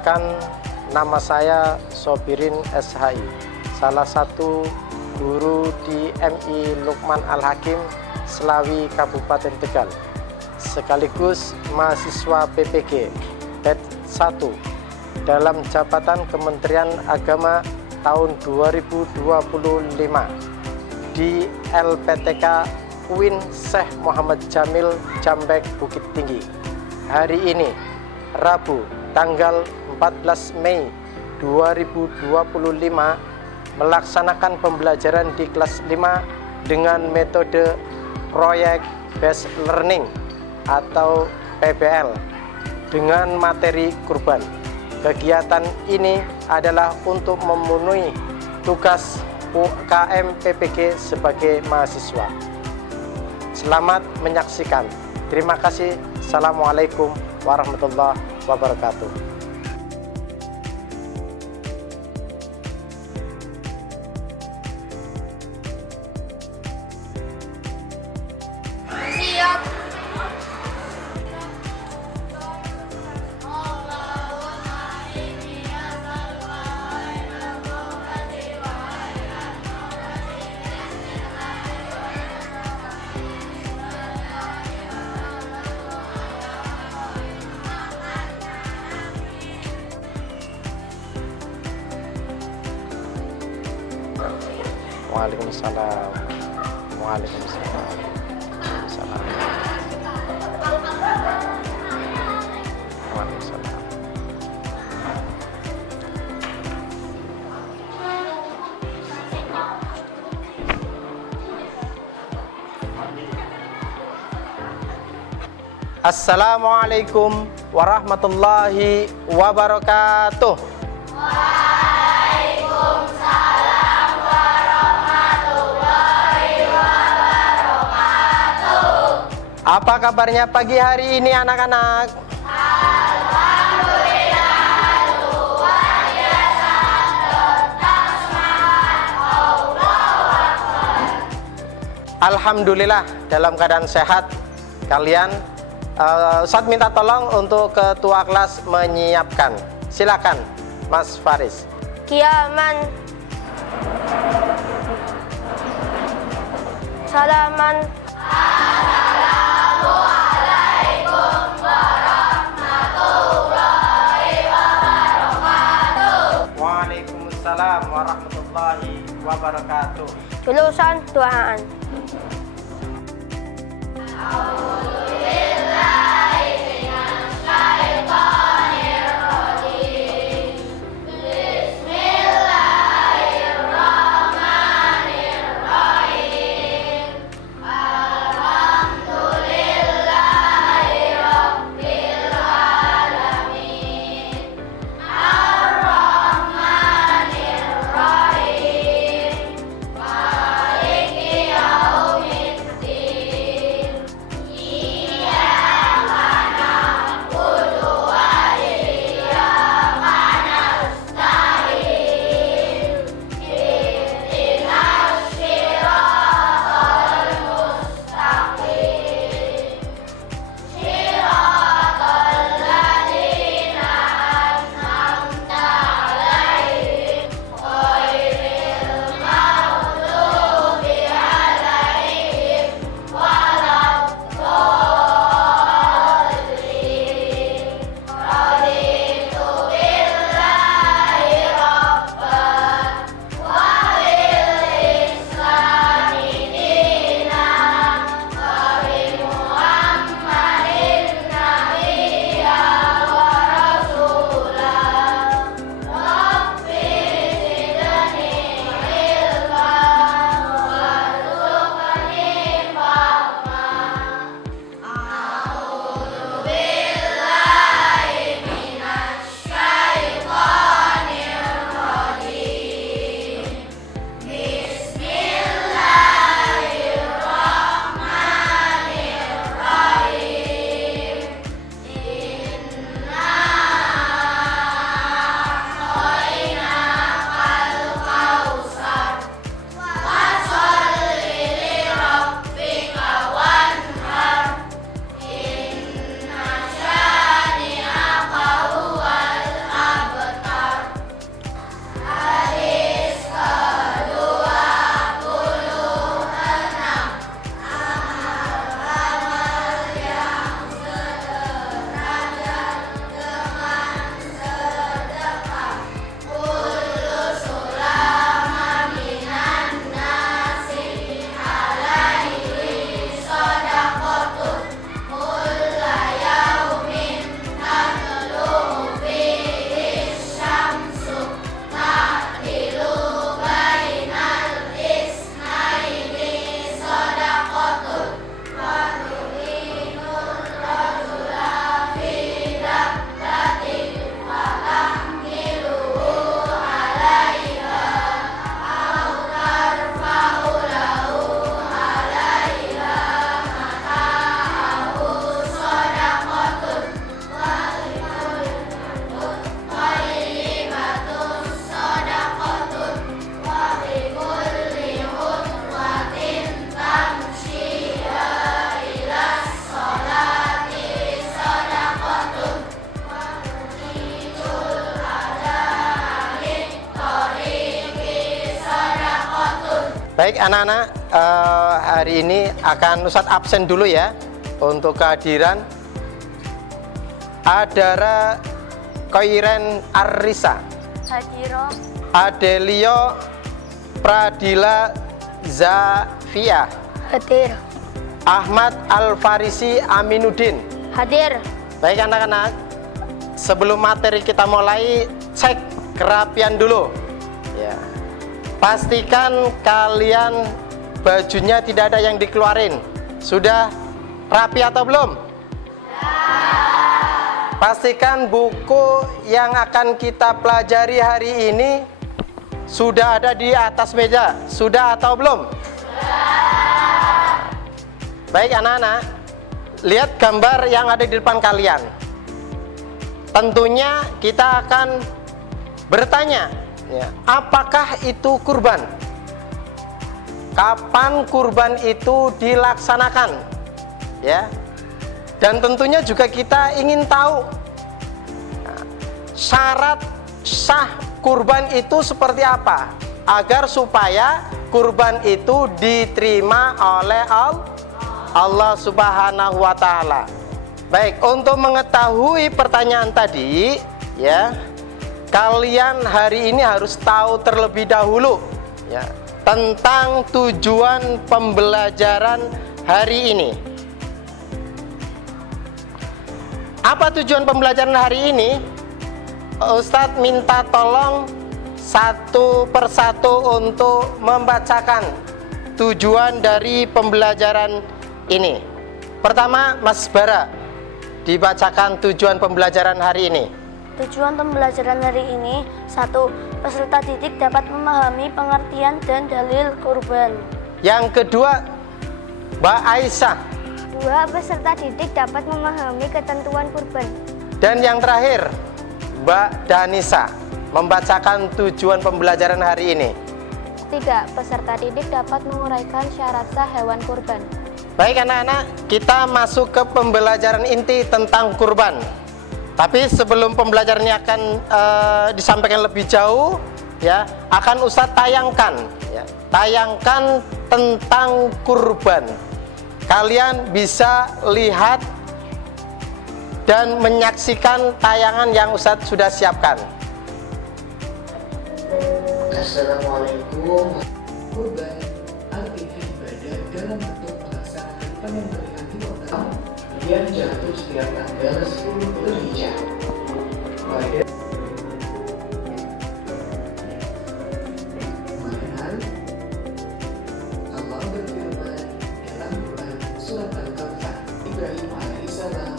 Perkenalkan, nama saya Sobirin SHI, salah satu guru di MI Lukman Al-Hakim, Selawi, Kabupaten Tegal, sekaligus mahasiswa PPG batch 1 dalam jabatan Kementerian Agama tahun 2025 di LPTK UIN Syekh Muhammad Jamil Jambek Bukit Tinggi. Hari ini, Rabu, tanggal 14 Mei 2025, melaksanakan pembelajaran di kelas 5 dengan metode Proyek Based Learning atau PBL dengan materi kurban. Kegiatan ini adalah untuk memenuhi tugas UKM PPG sebagai mahasiswa. Selamat menyaksikan. Terima kasih. Assalamualaikum warahmatullahi wabarakatuh. Siap. Waalaikumsalam. Waalaikumsalam. Waalaikumsalam. Waalaikumsalam. Assalamualaikum warahmatullahi wabarakatuh. Waalaikumsalam warahmatullahi wabarakatuh. Apa kabarnya pagi hari ini anak-anak? Alhamdulillah, luar biasa, tetap semangat, Allahu Akbar. Alhamdulillah dalam keadaan sehat. Kalian Ustadz minta tolong untuk ketua kelas menyiapkan. Silakan Mas Faris. Kiaman Salaman Assalamualaikum warahmatullahi wabarakatuh. Waalaikumsalam warahmatullahi wabarakatuh. Julusan Tuhaan. Baik anak-anak, hari ini akan Ustadz absen dulu ya untuk kehadiran Adara Koiren Arisa, Hadiro. Adelio Pradila Zafia, Hadir. Ahmad Al-Farisi Aminuddin. Hadir. Baik anak-anak, sebelum materi kita mulai, cek kerapian dulu ya. Pastikan kalian bajunya tidak ada yang dikeluarin. Sudah rapi atau belum? Pastikan buku yang akan kita pelajari hari ini sudah ada di atas meja. Sudah atau belum? Baik anak-anak, lihat gambar yang ada di depan kalian. Tentunya kita akan bertanya ya, apakah itu kurban? Kapan kurban itu dilaksanakan? Ya. Dan tentunya juga kita ingin tahu syarat sah kurban itu seperti apa agar supaya kurban itu diterima oleh Allah Subhanahu wa taala. Baik, untuk mengetahui pertanyaan tadi ya, kalian hari ini harus tahu terlebih dahulu ya tentang tujuan pembelajaran hari ini. Apa tujuan pembelajaran hari ini? Ustadz minta tolong satu persatu untuk membacakan tujuan dari pembelajaran ini. Pertama, Mas Bara, dibacakan tujuan pembelajaran hari ini. Tujuan pembelajaran hari ini: 1. Peserta didik dapat memahami pengertian dan dalil kurban. Yang kedua, Mbak Aisyah. 2. Peserta didik dapat memahami ketentuan kurban. Dan yang terakhir, Mbak Danisa, membacakan tujuan pembelajaran hari ini. 3. Peserta didik dapat menguraikan syarat sah hewan kurban. Baik anak-anak, kita masuk ke pembelajaran inti tentang kurban. Tapi sebelum pembelajarannya akan disampaikan lebih jauh, ya, akan Ustadz tayangkan, ya, tayangkan tentang kurban. Kalian bisa lihat dan menyaksikan tayangan yang Ustadz sudah siapkan. Assalamualaikum. Kurban artinya ibadah dalam bentuk pelaksanaan penyembelihan hewan yang jatuh setiap tanggal 10 Dzulhijjah. Padahal Allah berfirman dalam Quran surat Al-Kahfi, Ibrahim alaihissalam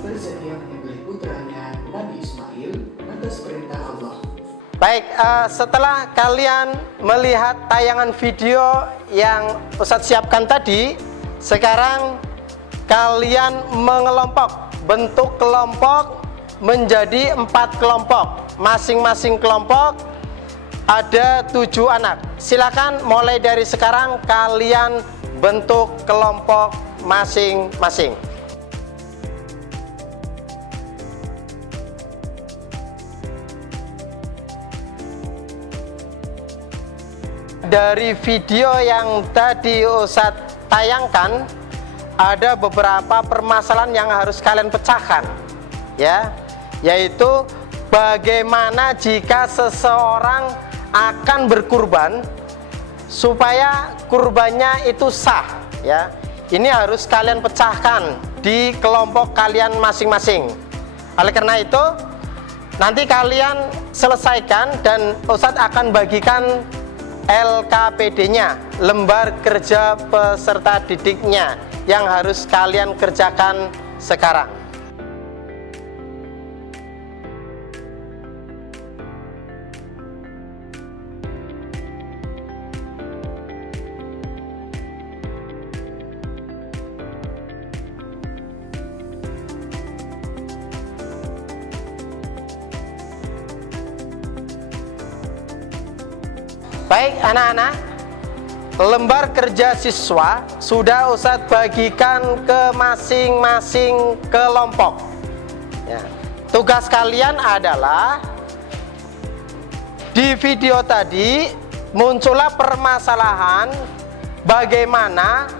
bersedia menyembelih putranya Nabi Ismail atas perintah Allah. Baik, setelah kalian melihat tayangan video yang Ustadz siapkan tadi, sekarang kalian mengelompok, bentuk kelompok menjadi 4 kelompok. Masing-masing kelompok ada 7 anak. Silakan mulai dari sekarang kalian bentuk kelompok masing-masing. Dari video yang tadi Ustadz tayangkan, ada beberapa permasalahan yang harus kalian pecahkan, ya, yaitu bagaimana jika seseorang akan berkurban supaya kurbannya itu sah, ya. Ini harus kalian pecahkan di kelompok kalian masing-masing. Oleh karena itu, nanti kalian selesaikan dan Ustadz akan bagikan LKPD-nya, lembar kerja peserta didiknya, yang harus kalian kerjakan sekarang. Baik anak-anak, lembar kerja siswa sudah Ustadz bagikan ke masing-masing kelompok, ya. Tugas kalian adalah di video tadi muncullah permasalahan bagaimana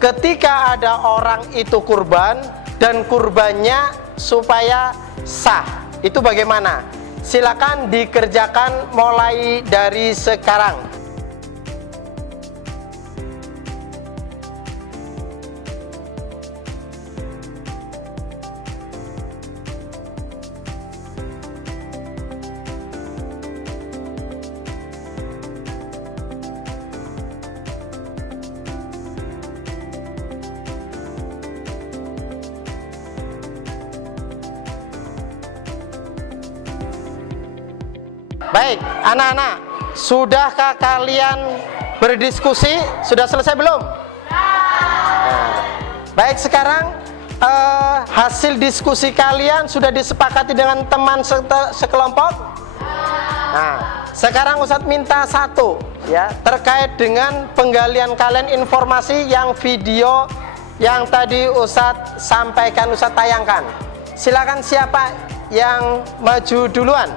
ketika ada orang itu kurban dan kurbannya supaya sah. Itu bagaimana? Silakan dikerjakan mulai dari sekarang. Baik, anak-anak, sudahkah kalian berdiskusi? Sudah selesai belum? Nah, baik, sekarang hasil diskusi kalian sudah disepakati dengan teman sekelompok? Nah, sekarang Ustadz minta satu ya, terkait dengan penggalian kalian informasi yang video yang tadi Ustadz sampaikan, Ustadz tayangkan. Silakan, siapa yang maju duluan?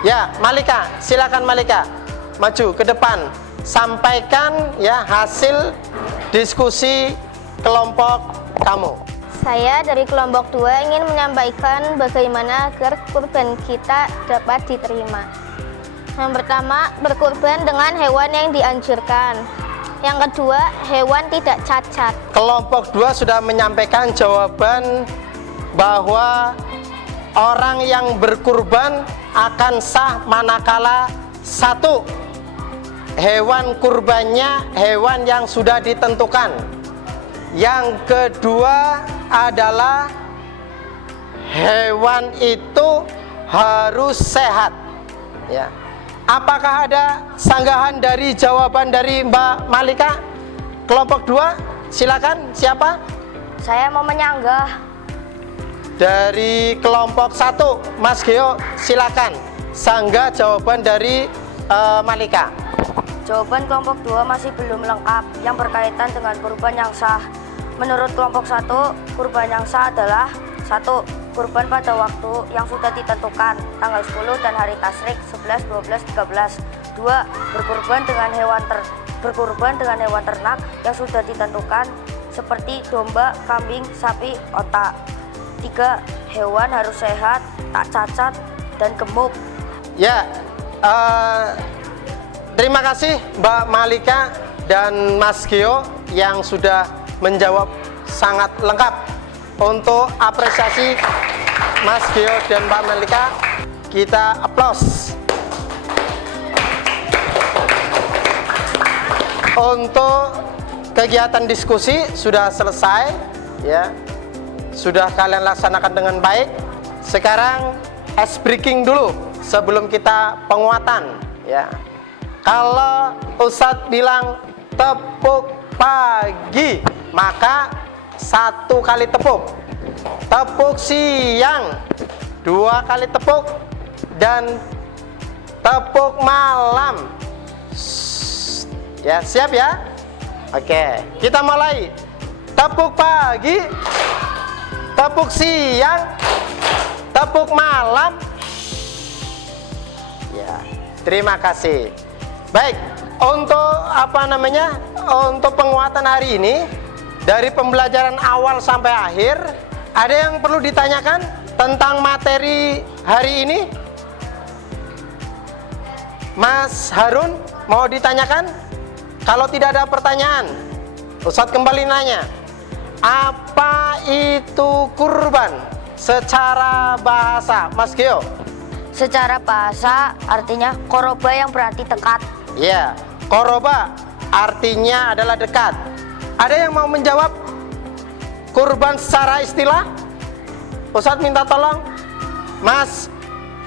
Ya, Malika, silakan Malika, maju ke depan, sampaikan ya hasil diskusi kelompok kamu. Saya dari kelompok 2 ingin menyampaikan bagaimana agar kurban kita dapat diterima. Yang pertama, berkurban dengan hewan yang dianjurkan. Yang kedua, hewan tidak cacat. Kelompok 2 sudah menyampaikan jawaban bahwa orang yang berkurban akan sah manakala satu, hewan kurbannya hewan yang sudah ditentukan. Yang kedua adalah hewan itu harus sehat. Ya. Apakah ada sanggahan dari jawaban dari Mbak Malika? Kelompok 2, silakan, siapa? Saya mau menyanggah. Dari kelompok 1, Mas Geo, silakan sanggah jawaban dari Malika. Jawaban kelompok 2 masih belum lengkap yang berkaitan dengan kurban yang sah. Menurut kelompok 1, kurban yang sah adalah 1. Kurban pada waktu yang sudah ditentukan, tanggal 10 dan hari tasyrik 11, 12, 13. 2. Berkurban dengan hewan ternak yang sudah ditentukan seperti domba, kambing, sapi, onta. 3. Hewan harus sehat, tak cacat, dan gemuk. Ya, terima kasih Mbak Malika dan Mas Geo yang sudah menjawab sangat lengkap. Untuk apresiasi Mas Geo dan Mbak Malika, kita aplaus. Untuk kegiatan diskusi sudah selesai, ya. Sudah kalian laksanakan dengan baik. Sekarang ice breaking dulu sebelum kita penguatan, ya. Kalau Ustadz bilang tepuk pagi, maka 1 kali tepuk. Tepuk siang 2 kali tepuk, dan tepuk malam. Ya, siap ya? Oke, kita mulai. Tepuk pagi, tepuk siang, tepuk malam. Ya, terima kasih. Baik, untuk untuk penguatan hari ini dari pembelajaran awal sampai akhir, ada yang perlu ditanyakan tentang materi hari ini? Mas Harun, mau ditanyakan? Kalau tidak ada pertanyaan, Ustadz kembali nanya. Apa itu kurban secara bahasa, Mas Geo? Secara bahasa artinya koroba yang berarti dekat. Ya, koroba artinya adalah dekat. Ada yang mau menjawab kurban secara istilah? Ustadz minta tolong Mas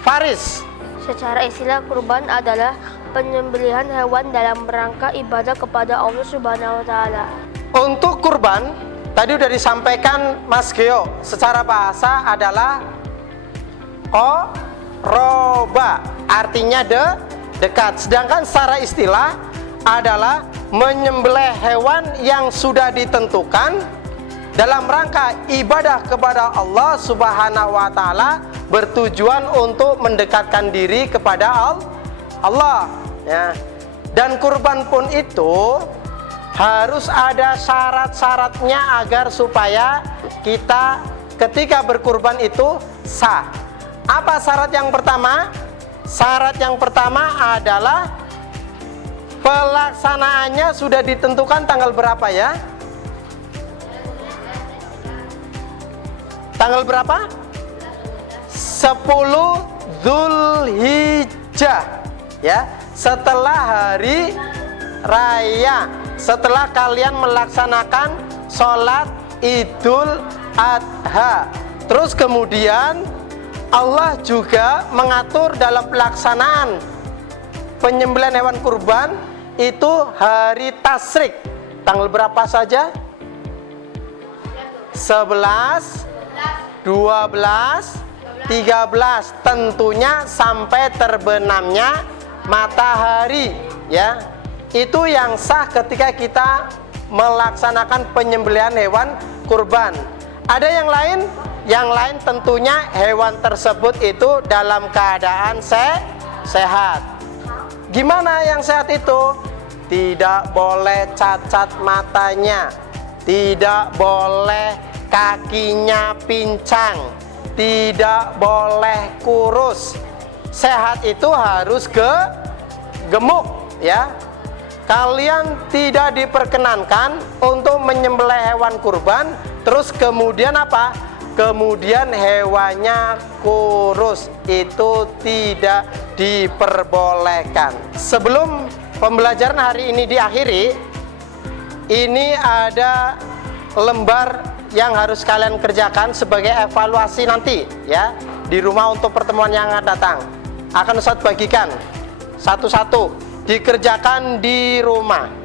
Faris. Secara istilah kurban adalah penyembelihan hewan dalam rangka ibadah kepada Allah Subhanahu wa taala. Untuk kurban tadi sudah disampaikan Mas Geo, secara bahasa adalah koroba, artinya dekat. Sedangkan secara istilah adalah menyembelih hewan yang sudah ditentukan dalam rangka ibadah kepada Allah Subhanahu wa taala, bertujuan untuk mendekatkan diri kepada Allah, ya. Dan kurban pun itu harus ada syarat-syaratnya agar supaya kita ketika berkurban itu sah. Apa syarat yang pertama? Syarat yang pertama adalah pelaksanaannya sudah ditentukan tanggal berapa ya? Tanggal berapa? 10 Dzulhijjah, ya, setelah hari raya, setelah kalian melaksanakan sholat Idul Adha. Terus kemudian Allah juga mengatur dalam pelaksanaan penyembelihan hewan kurban itu hari tasyrik. Tanggal berapa saja? 11, 12, 13, tentunya sampai terbenamnya matahari, ya. Itu yang sah ketika kita melaksanakan penyembelihan hewan kurban. Ada yang lain? Yang lain tentunya hewan tersebut itu dalam keadaan sehat. Gimana yang sehat itu? Tidak boleh cacat matanya, tidak boleh kakinya pincang, tidak boleh kurus. Sehat itu harus gemuk, ya. Kalian tidak diperkenankan untuk menyembelih hewan kurban terus kemudian apa? Kemudian hewannya kurus, itu tidak diperbolehkan. Sebelum pembelajaran hari ini diakhiri, ini ada lembar yang harus kalian kerjakan sebagai evaluasi nanti, ya, di rumah untuk pertemuan yang akan datang. Akan Ustadz bagikan satu-satu, dikerjakan di rumah.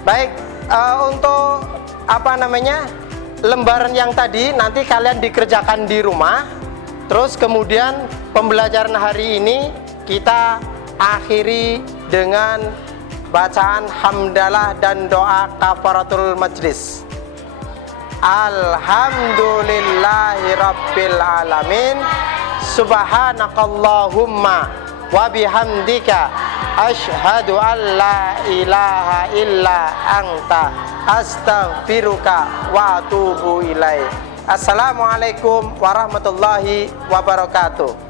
Baik, untuk lembaran yang tadi nanti kalian dikerjakan di rumah. Terus kemudian pembelajaran hari ini kita akhiri dengan bacaan hamdalah dan doa kafaratul majlis. Alhamdulillahirabbil alamin. Subhanakallahumma wa bihamdika asyhadu an la ilaha illa anta astaghfiruka wa atubu ilaik. Assalamualaikum warahmatullahi wabarakatuh.